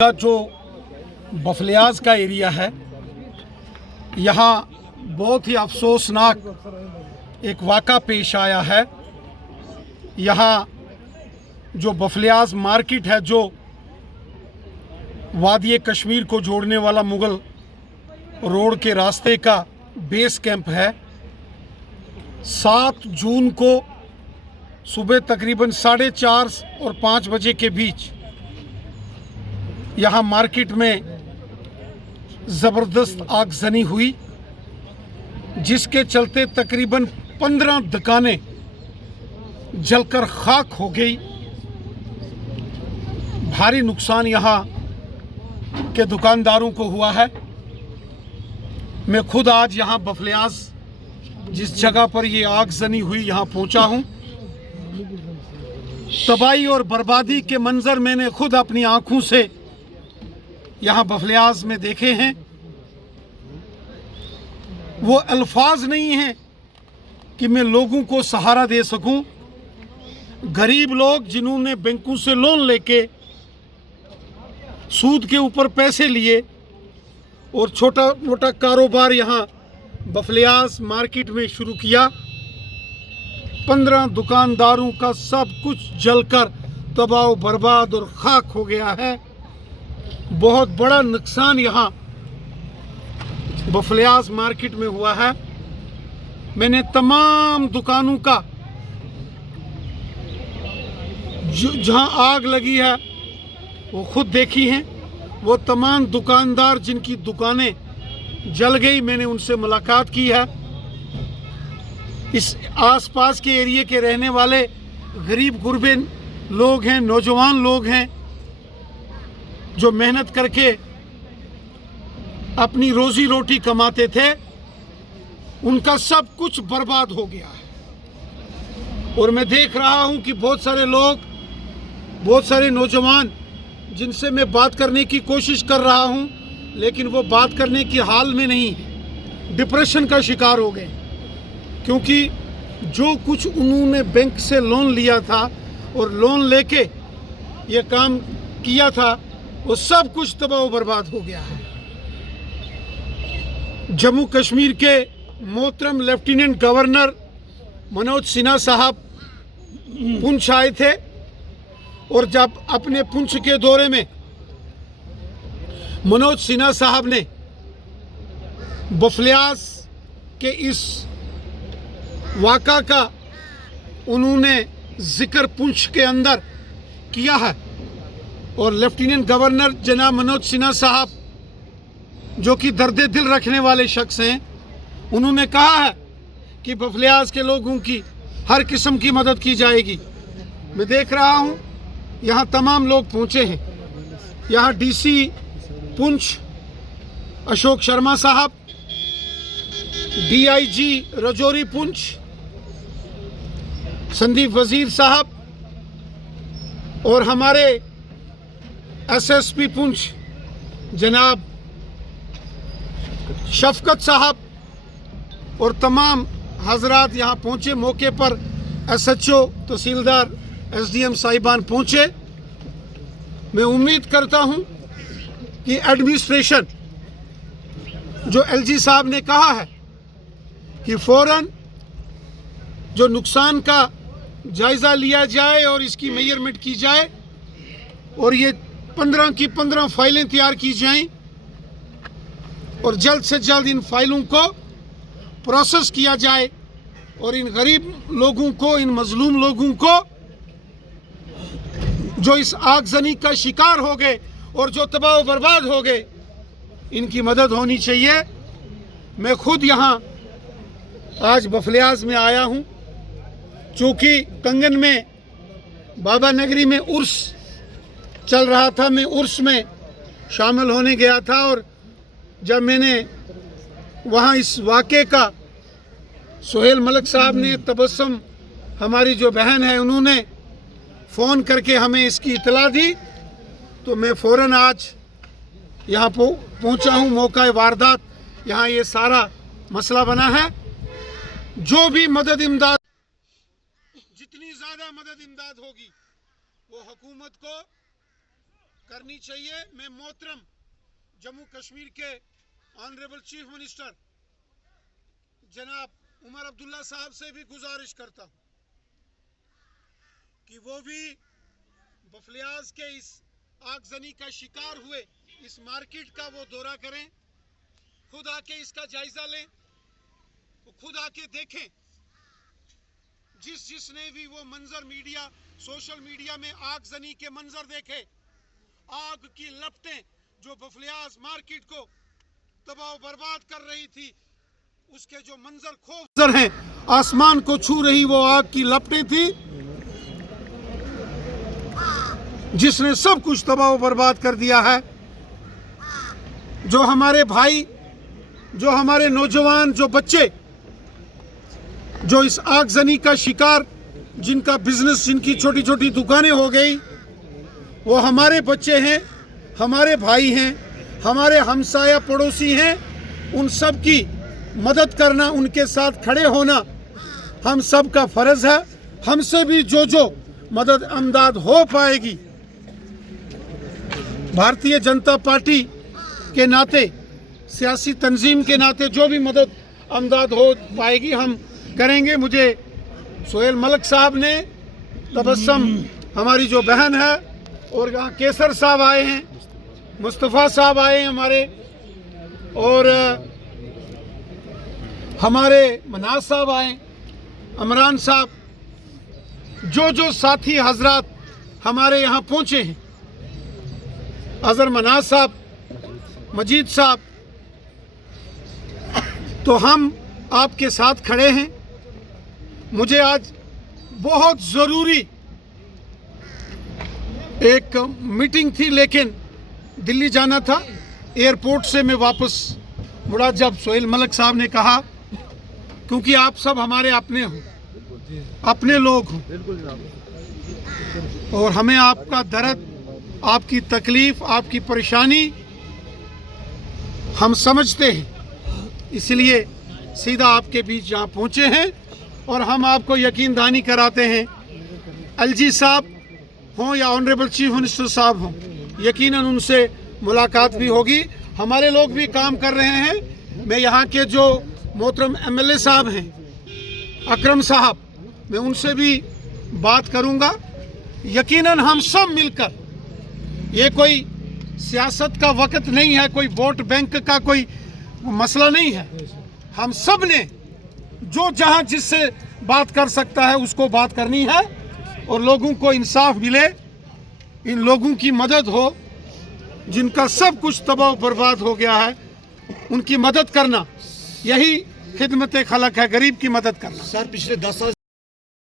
का जो बफलियाज का एरिया है, यहाँ बहुत ही अफसोसनाक एक वाक़ा पेश आया है। यहाँ जो बफलियाज मार्केट है, जो वादी कश्मीर को जोड़ने वाला मुग़ल रोड के रास्ते का बेस कैंप है, 7 जून को सुबह तकरीबन 4:30 और 5 बजे के बीच यहाँ मार्केट में ज़बरदस्त आगजनी हुई, जिसके चलते तकरीबन 15 दुकानें जलकर खाक हो गई। भारी नुकसान यहाँ के दुकानदारों को हुआ है। मैं खुद आज यहाँ बफलियाज जिस जगह पर ये आगजनी हुई यहाँ पहुँचा हूँ। तबाही और बर्बादी के मंजर मैंने खुद अपनी आँखों से यहाँ बफलियाज में देखे हैं। वो अल्फाज नहीं हैं कि मैं लोगों को सहारा दे सकूं। गरीब लोग जिन्होंने बैंकों से लोन लेके सूद के ऊपर पैसे लिए और छोटा मोटा कारोबार यहाँ बफलियाज मार्केट में शुरू किया, 15 दुकानदारों का सब कुछ जलकर तबाह बर्बाद और खाक हो गया है। बहुत बड़ा नुकसान यहाँ बफलियाज मार्केट में हुआ है। मैंने तमाम दुकानों का जहाँ आग लगी है वो खुद देखी हैं। वो तमाम दुकानदार जिनकी दुकानें जल गई, मैंने उनसे मुलाकात की है। इस आसपास के एरिया के रहने वाले गरीब गुरबे लोग हैं, नौजवान लोग हैं जो मेहनत करके अपनी रोजी रोटी कमाते थे, उनका सब कुछ बर्बाद हो गया है। और मैं देख रहा हूं कि बहुत सारे लोग, बहुत सारे नौजवान जिनसे मैं बात करने की कोशिश कर रहा हूं, लेकिन वो बात करने की हाल में नहीं, डिप्रेशन का शिकार हो गए। क्योंकि जो कुछ उन्होंने बैंक से लोन लिया था और लोन लेके ये काम किया था, वो सब कुछ तबाह बर्बाद हो गया है। जम्मू कश्मीर के मोहतरम लेफ्टिनेंट गवर्नर मनोज सिन्हा साहब पुंछ आए थे, और जब अपने पुंछ के दौरे में मनोज सिन्हा साहब ने बफलियाज के इस वाक़ा का उन्होंने जिक्र पुंछ के अंदर किया है। और लेफ्टिनेंट गवर्नर जनाब मनोज सिन्हा साहब, जो कि दर्द दिल रखने वाले शख्स हैं, उन्होंने कहा है कि बफलियाज के लोगों की हर किस्म की मदद की जाएगी। मैं देख रहा हूं यहाँ तमाम लोग पहुँचे हैं। यहाँ डीसी पुंछ अशोक शर्मा साहब, डीआईजी रजौरी पुंछ संदीप वजीर साहब, और हमारे एसएसपी पुंछ जनाब शफकत साहब और तमाम हजरात यहाँ पहुँचे। मौके पर एसएचओ, तहसीलदार, एसडीएम साहिबान पहुँचे। मैं उम्मीद करता हूँ कि एडमिनिस्ट्रेशन, जो एलजी साहब ने कहा है कि फ़ौरन जो नुकसान का जायज़ा लिया जाए और इसकी मेजरमेंट की जाए और ये 15 की 15 फाइलें तैयार की जाएं और जल्द से जल्द इन फाइलों को प्रोसेस किया जाए और इन गरीब लोगों को, इन मजलूम लोगों को जो इस आगजनी का शिकार हो गए और जो तबाह बर्बाद हो गए, इनकी मदद होनी चाहिए। मैं खुद यहाँ आज बफलियाज में आया हूँ, चूँकि कंगन में बाबा नगरी में उर्स चल रहा था। मैं उर्स में शामिल होने गया था, और जब मैंने वहाँ इस वाक़े का सुहेल मलिक साहब ने, तबस्सुम हमारी जो बहन है, उन्होंने फ़ोन करके हमें इसकी इतला दी, तो मैं फ़ौरन आज यहाँ पहुँचा हूँ। मौका वारदात यहाँ ये सारा मसला बना है। जो भी मदद इमदाद, जितनी ज़्यादा मदद इमदाद होगी वो हुकूमत को करनी चाहिए। मैं मोहतरम जम्मू कश्मीर के ऑनरेबल चीफ मिनिस्टर जनाब उमर अब्दुल्ला साहब से भी गुजारिश करता हूँ कि वो भी बफलियाज के इस आगजनी का शिकार हुए इस मार्केट का वो दौरा करें, खुद आके इसका जायजा लें, वो खुद आके देखें। जिसने भी वो मंजर मीडिया सोशल मीडिया में आगजनी के मंजर देखे, आग की लपटें जो बफलियाज मार्केट को तबाह बर्बाद कर रही थी, उसके जो मंजर हैं, आसमान को छू रही वो आग की लपटें थी, जिसने सब कुछ तबाह बर्बाद कर दिया है। जो हमारे भाई, जो हमारे नौजवान, जो बच्चे जो इस आगजनी का शिकार, जिनका बिजनेस, जिनकी छोटी छोटी दुकानें हो गई, वो हमारे बच्चे हैं, हमारे भाई हैं, हमारे हमसाया पड़ोसी हैं। उन सब की मदद करना, उनके साथ खड़े होना हम सब का फर्ज है। हमसे भी जो मदद अमदाद हो पाएगी, भारतीय जनता पार्टी के नाते, सियासी तंजीम के नाते जो भी मदद अमदाद हो पाएगी हम करेंगे। मुझे सोहेल मलिक साहब ने, तबस्सुम हमारी जो बहन है, और यहाँ केसर साहब आए हैं, मुस्तफ़ा साहब आए हैं हमारे, और हमारे मनाज साहब आए, अमरान साहब, जो साथी हजरात हमारे यहाँ पहुँचे हैं, अजहर मनाज साहब, मजीद साहब, तो हम आपके साथ खड़े हैं। मुझे आज बहुत ज़रूरी एक मीटिंग थी, लेकिन दिल्ली जाना था। एयरपोर्ट से मैं वापस मुड़ा जब सोहेल मलिक साहब ने कहा, क्योंकि आप सब हमारे अपने हो, अपने लोग हो, और हमें आपका दर्द, आपकी तकलीफ़, आपकी परेशानी हम समझते हैं, इसलिए सीधा आपके बीच यहाँ पहुँचे हैं। और हम आपको यकीन दहानी कराते हैं, एलजी साहब हों या ऑनरेबल चीफ मिनिस्टर साहब हों, यकीनन उनसे मुलाकात भी होगी। हमारे लोग भी काम कर रहे हैं। मैं यहाँ के जो मोहतरम एमएलए साहब हैं, अकरम साहब, मैं उनसे भी बात करूँगा। यकीनन हम सब मिलकर, ये कोई सियासत का वक्त नहीं है, कोई वोट बैंक का कोई मसला नहीं है। हम सब ने जो जहां जिससे बात कर सकता है उसको बात करनी है, और लोगों को इंसाफ मिले, इन लोगों की मदद हो जिनका सब कुछ तबाह बर्बाद हो गया है, उनकी मदद करना, यही खिदमत खलक है, गरीब की मदद करना। सर, पिछले 10 साल